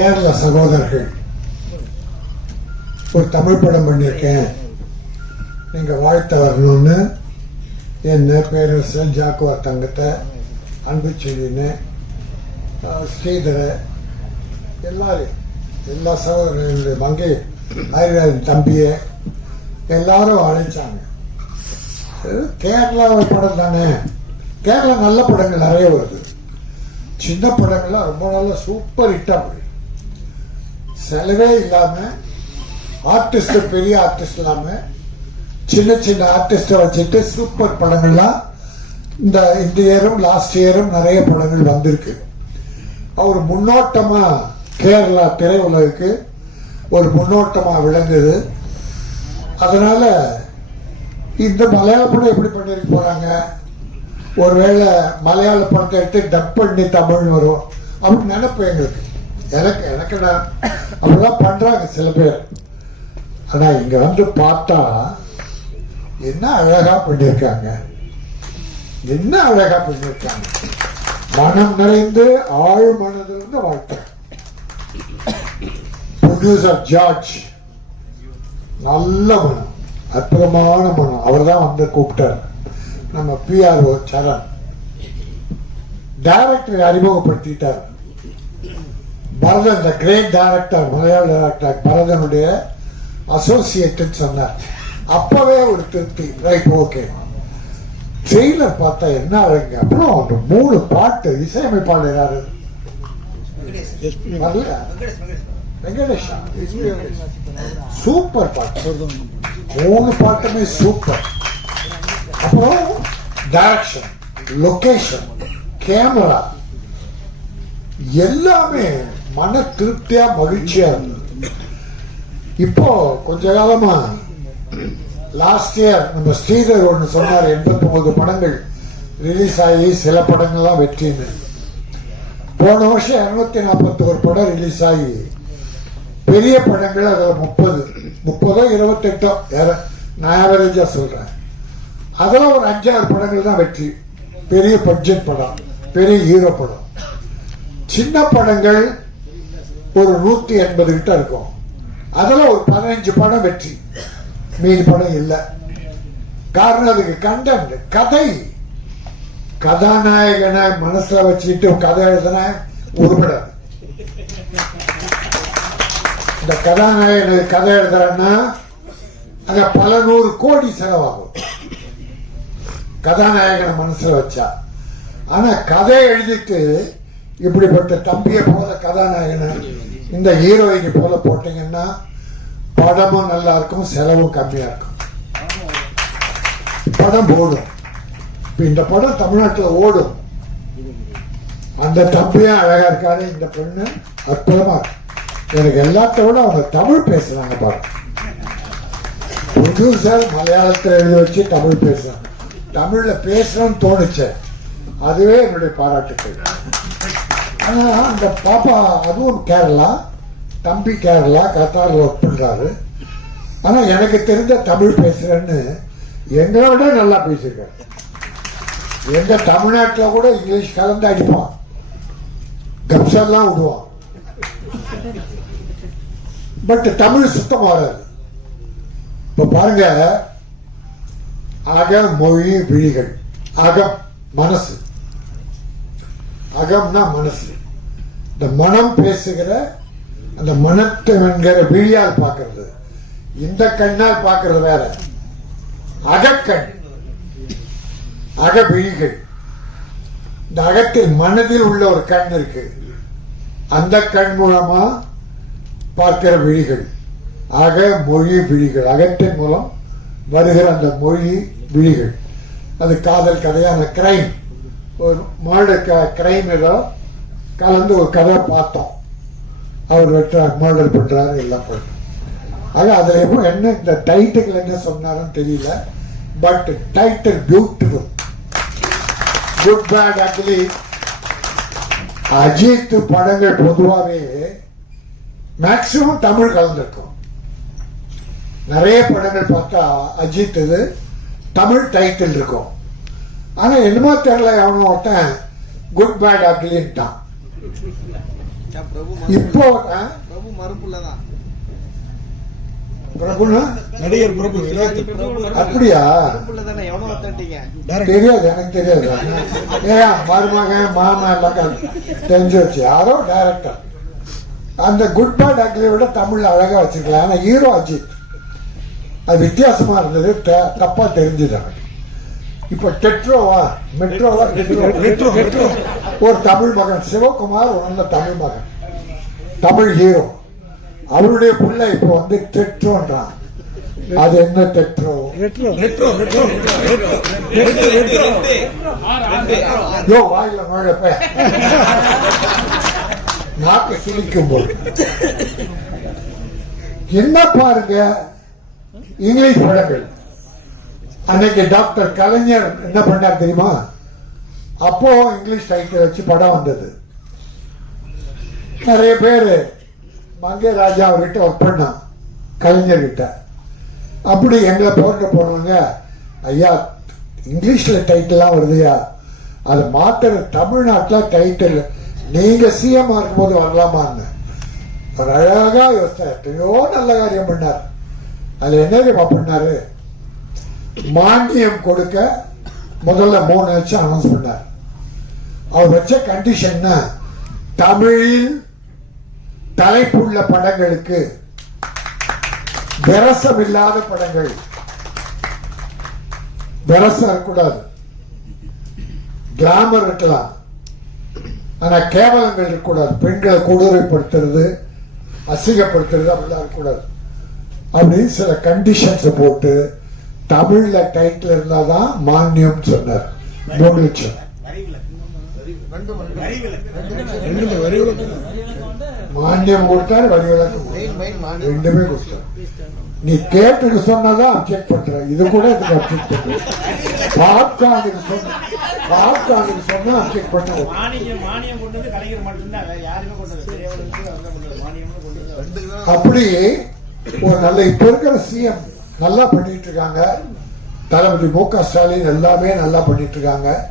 கேரள சகோதரர்கள். ஒரு தமிழ் படம் பண்ணியிருக்கேன் நீங்கள் வாழ்த்த வரணும்னு. என்ன பேரரசன் ஜாக்குவா தங்கத்தை. அன்பு செடின்னு ஸ்ரீதர. எல்லாரையும். எல்லா சகோதரர்களுடைய மங்கை ஆயுர்வேதன் தம்பியை எல்லாரும் அழைச்சாங்க. இது கேரளா படம் தானே. கேரளா நல்ல படங்கள் நிறைய வருது. சின்ன படங்கள்லாம் ரொம்ப நல்லா சூப்பர் ஹிட்டாக போயிடும் செலவே இல்லாம ஆர்டிஸ்ட் பெரிய ஆர்டிஸ்ட் இல்லாம சின்ன சின்ன ஆர்டிஸ்ட வச்சுட்டு சூப்பர் படங்கள்லாம் இந்த இந்த இயரும் லாஸ்ட் இயரும் நிறைய படங்கள் வந்திருக்கு. அவர் முன்னோட்டமா கேரளா திரையுலகுக்கு ஒரு முன்னோட்டமா விளங்குது. அதனால இந்த மலையாள படம் எப்படி பண்ணிருக்க போறாங்க? ஒருவேளை மலையாள படத்தை எடுத்து டப் பண்ணி தமிழ் வரும். அப்படின்னு நினைப்பு எங்களுக்கு. எனக்கு எனக்குடா அப்படிதான் பண்றாங்க சில பேர். ஆனா இங்க வந்து பார்த்தா என்ன அழகா பண்ணியிருக்காங்க? என்ன அழகா பண்ணியிருக்காங்க? மனம் நிறைந்து ஆழ் மனதிலிருந்து வாழ்க்கை. ப்ரொடியூசர் ஜார்ஜ் நல்ல மனம் அற்புதமான மனம். அவர் தான் வந்து கூப்பிட்டார். நம்ம பிஆர்ஓ சரண் டைரக்டர் அறிமுகப்படுத்திட்டார். பரதன் இந்த கிரேட் டைரக்டர் மலையாள டைரக்டர் பரதனுடைய அசோசியேட் சொன்னார். அப்பவே ஒரு திருப்தி. ரைட் ஓகே ட்ரெய்லர் பார்த்தா என்ன அழகுங்க அப்புறம் ஒரு மூணு பாட்டு இசையமைப்பாளர் யாரு? வெங்கடேஷா. சூப்பர் பாட்டு. மூணு பாட்டுமே சூப்பர். அப்புறம் டைரக்ஷன் லொகேஷன் கேமரா எல்லாமே மன திருப்தியா மகிழ்ச்சியா இருந்தது. இப்போ கொஞ்ச காலமா லாஸ்ட் இயர் நம்ம ஸ்ரீதர் ஒன்று சொன்னார் எண்பத்தி ஒன்பது படங்கள் ரிலீஸ் ஆகி சில படங்கள்லாம் வெற்றின்னு. போன வருஷம் இருநூத்தி நாற்பத்தி ஒரு படம் ரிலீஸ் ஆகி பெரிய படங்கள் அதுல முப்பது. முப்பதோ இருபத்தெட்டோ வேற நான் ஆவரேஜா சொல்றேன். அதெல்லாம் ஒரு அஞ்சாறு படங்கள் தான் வெற்றி. பெரிய பட்ஜெட் படம் பெரிய ஹீரோ படம். சின்ன படங்கள் ஒரு நூத்தி எண்பது கிட்ட இருக்கும். அதுல ஒரு பதினஞ்சு படம் வெற்றி. மீதி படம் இல்லை. காரணம் அதுக்கு கண்டென்ட் கதை. கதாநாயகனை மனசுல வச்சுக்கிட்டு கதை எழுதுன உருப்படாது. இந்த கதாநாயகனுக்கு கதை எழுதுறன்னா அங்க பல நூறு கோடி செலவாகும். கதாநாயகனை மனசுல வச்சா. ஆனா கதை எழுதிட்டு இப்படிப்பட்ட தம்பியை போல கதாநாயகனை இந்த ஹீரோயினை போல போட்டீங்கன்னா படமும் நல்லா இருக்கும் செலவும் கம்மியா இருக்கும் படம். ஓடும் இப்போ இந்த படம் தமிழ்நாட்டில் ஓடும். அந்த தம்பியும் அழகா இருக்காரு? இந்த பொண்ணு அற்புதமா இருக்கு. எனக்கு எல்லாத்த விட அவங்க தமிழ் பேசுறாங்க பாருங்க ப்ரொடியூசர் மலையாளத்தில் எழுதி வச்சு தமிழ் பேசுறாங்க. தமிழ்ல பேசணும்னு தோணுச்சு. அதுவே என்னுடைய பாராட்டுக்கள். ஆனால் அந்த பாப்பா அதுவும் கேரளா தம்பி கேரளா கத்தாரில் ஒர்க் பண்ணுறாரு ஆனால் எனக்கு தெரிஞ்ச தமிழ் பேசுகிறேன்னு எங்களை விட நல்லா பேசியிருக்காரு. எங்க தமிழ்நாட்டில் கூட இங்கிலீஷ் கலந்து அடிப்பான். கப்செல்லாம் விடுவான். பட் தமிழ் சுத்தம் வராது. இப்போ பாருங்க அக மொழி விழிகள். அகம் மனசு. அகம்னா மனசு. இந்த மனம் பேசுகிற அந்த மனத்தை என்கிற விழியால் பார்க்கறது. இந்த கண்ணால் பார்க்கறது வேற. அகக்கண். அக விழிகள். இந்த அகத்தில் மனதில் உள்ள ஒரு கண் இருக்கு. அந்த கண் மூலமா பார்க்கிற விழிகள். அக மொழி விழிகள். அகத்தின் மூலம் வருகிற அந்த மொழி விழிகள். அது காதல் கதையான கிரைம் ஒரு மர்டர் க ஏதோ கலந்து ஒரு கதை பார்த்தோம். அவர் வெட்ட மர்டர் பண்ணுறாரு எல்லாம் பண்றாரு ஆக அதில் எப்போ என்ன இந்த டைட்டில் என்ன சொன்னாருன்னு தெரியல. But title beautiful good bad ugly Ajith படங்கள் பொதுவாகவே மேக்சிமம் தமிழ் கலந்துருக்கும். நிறைய படங்கள் பார்த்தா அஜித் இது தமிழ் டைட்டில் இருக்கும். ஆனா என்னமோ தெரியல அவன் ஒருத்தன் குட் பேட் அக்லின்ட்டான் பிரபு இப்போ பிரபு மறுப்புலதான். பிரபுனா? நடிகர் பிரபு அப்படியா? தெரியாது எனக்கு தெரியாது. ஏன் மருமகன் மாமன் எல்லாம் தெரிஞ்சு வச்சு யாரோ டைரக்டர் அந்த குட் பை டாக்டரை விட தமிழ்ல அழகா வச்சிருக்கலாம் ஆனா ஹீரோ அஜித். அது வித்தியாசமா இருந்தது த- தப்பா தெரிஞ்சுது எனக்கு இப்ப டெட்ரோவா? மெட்ரோவா? ரெட்ரோ ரெட்ரோ ஒரு தமிழ் மகன் சிவகுமார் ஒரு நல்ல தமிழ் மகன். தமிழ் ஹீரோ. அவருடைய பிள்ளை இப்போ வந்து டெட்ரோன்றான். அது என்ன டெட்ரோ? யோ வாயில நுழைய போய் நாக்கு சிரிக்கும் போது என்ன பாருங்க? இங்கிலீஷ் படங்கள். அன்னைக்கு டாக்டர் கலைஞர் என்ன பண்ணார் தெரியுமா? அப்போ இங்கிலீஷ் டைட்டில் வச்சு படம் வந்தது. நிறைய பேர் மங்கே ராஜா அவர்கிட்ட ஒர்க் பண்ணான் கலைஞர்கிட்ட அப்படி எங்களை போட்டு போனவங்க ஐயா இங்கிலீஷில் டைட்டிலாம் வருதுயா அது மாத்திர தமிழ்நாட்டில் டைட்டில் நீங்கள் சிஎம்மாக இருக்கும்போது வரலாமான்னு. ஒரு அழகாக யோசித்தார் எத்தனையோ நல்ல காரியம் பண்ணார். அதில் என்ன தெரியுமா பண்ணாரு? மானியம் கொடுக்க முதல்ல மூணு லட்சம் அனௌன்ஸ் பண்ணார். அவர் வச்ச கண்டிஷன் தமிழில் தலைப்புள்ள படங்களுக்கு விரசம் இல்லாத படங்கள். விரசம் இருக்கக்கூடாது. கிளாமர் இருக்கலாம். ஆனா கேவலங்கள் இருக்கக்கூடாது. பெண்களை கொடூரைப்படுத்துறது அசிங்கப்படுத்துறது அப்படிலாம் இருக்கக்கூடாது. அப்படின்னு சில கண்டிஷன்ஸ் போட்டு தமிழ்ல டைட்டில் இருந்தாதான் மானியம் சொன்னார். மூணு லட்சம் வரி மானியம் கொடுத்தாரு வரி விளக்கம் மெயின் மெயின் ரெண்டுமே கொடுத்தார். நீ கேட்டுக்கு சொன்னதான் அப்செக்ட் பண்ற இது கூட இதுக்கு அப்செக்ட் பண்ற பாப்கார்னுக்கு சொன்ன பாப்கார்னுக்கு சொன்னா அப்செக்ட் பண்ண மானியம் மானியம் அப்படி ஒரு நல்ல இப்ப இருக்கிற சிஎம் நல்லா பண்ணிட்டு இருக்காங்க தளபதி மு க ஸ்டாலின் எல்லாமே நல்லா பண்ணிட்டு இருக்காங்க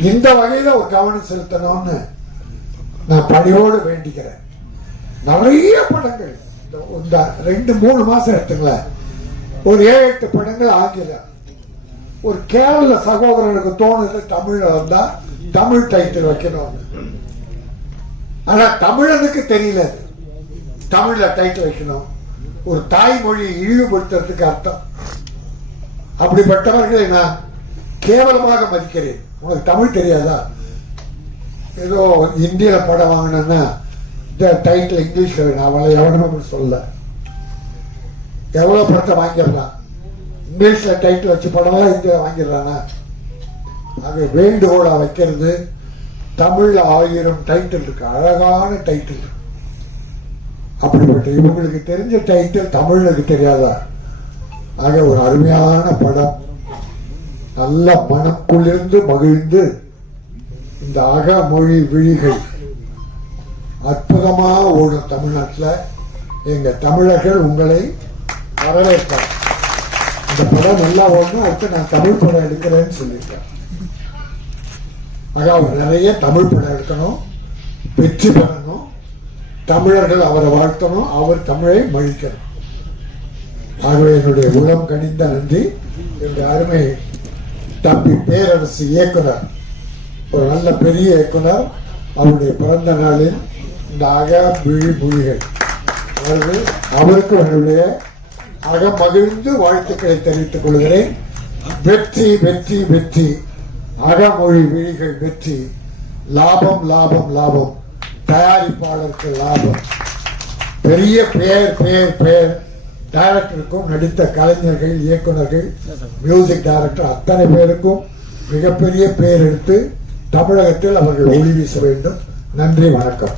இந்த வகையில ஒரு கவனம் செலுத்தணும்னு நான் பணியோடு வேண்டிக்கிறேன். நிறைய படங்கள். இந்த- ரெண்டு மூணு மாசம் எடுத்துங்களேன். ஒரு ஏழு எட்டு படங்கள் ஆங்கிலம் ஒரு கேரள சகோதரனுக்கு தோணுது தமிழ்ல வந்தா தமிழ் டைட்டில் வைக்கணும் ஆனா தமிழனுக்கு தெரியல. தமிழ்ல டைட்டில் வைக்கணும். ஒரு தாய்மொழியை இழிவுபடுத்துறதுக்கு அர்த்தம். அப்படிப்பட்டவர்களை நான் கேவலமாக மதிக்கிறேன். உனக்கு தமிழ் தெரியாதா? ஏதோ இந்தியில படம் வாங்கினேன்னா இந்த டைட்டில் இங்கிலீஷில் நான் அவளை எவனுமே அப்படி சொல்ல படத்தை வாங்கிடலாம்? இங்கிலீஷில் டைட்டில் வச்சு படம்லாம் இந்தியாவில் வாங்கிடலானா அது வேண்டுகோளாக வைக்கிறது தமிழ் ஆயிரம் டைட்டில் இருக்கு. அழகான டைட்டில் அப்படிப்பட்ட இவங்களுக்கு தெரிஞ்ச டைட்டில் தமிழுக்கு தெரியாதா? ஆக ஒரு அருமையான படம். நல்ல மனக்குள்ளிருந்து மகிழ்ந்து இந்த அகமொழி விழிகள் அற்புதமாக ஓடும் தமிழ்நாட்டில். எங்க தமிழர்கள் உங்களை வரவேற்பார். இந்த படம் நல்லா ஓடணும் அடுத்து நான் தமிழ் படம் எடுக்கிறேன்னு சொல்லியிருக்கேன். ஆக அவர் நிறைய தமிழ் படம் எடுக்கணும் வெற்றி பெறணும். தமிழர்கள் அவரை வாழ்த்தணும் அவர் தமிழை மழிக்கணும் ஆகவே என்னுடைய உளம் கனிந்த நன்றி. என்னுடைய அருமை தம்பி பேரரசு இயக்குனர் ஒரு நல்ல பெரிய இயக்குனர் அவருடைய பிறந்த நாளில் இந்த அக விழி மொழிகள் அவர்கள் அவருக்கு என்னுடைய அகமகிழ்ந்து வாழ்த்துக்களை தெரிவித்துக் கொள்கிறேன். வெற்றி வெற்றி வெற்றி. அகமொழி விழிகள் வெற்றி. லாபம் லாபம் லாபம். தயாரிப்பாளருக்கு லாபம். பெரிய பெயர் பெயர் பெயர் டைரக்டருக்கும் நடித்த கலைஞர்கள் இயக்குனர்கள் மியூசிக் டைரக்டர் அத்தனை பேருக்கும் மிகப்பெரிய பெயர் எடுத்து தமிழகத்தில் அவர்கள் ஒளி வீச வேண்டும். நன்றி வணக்கம்.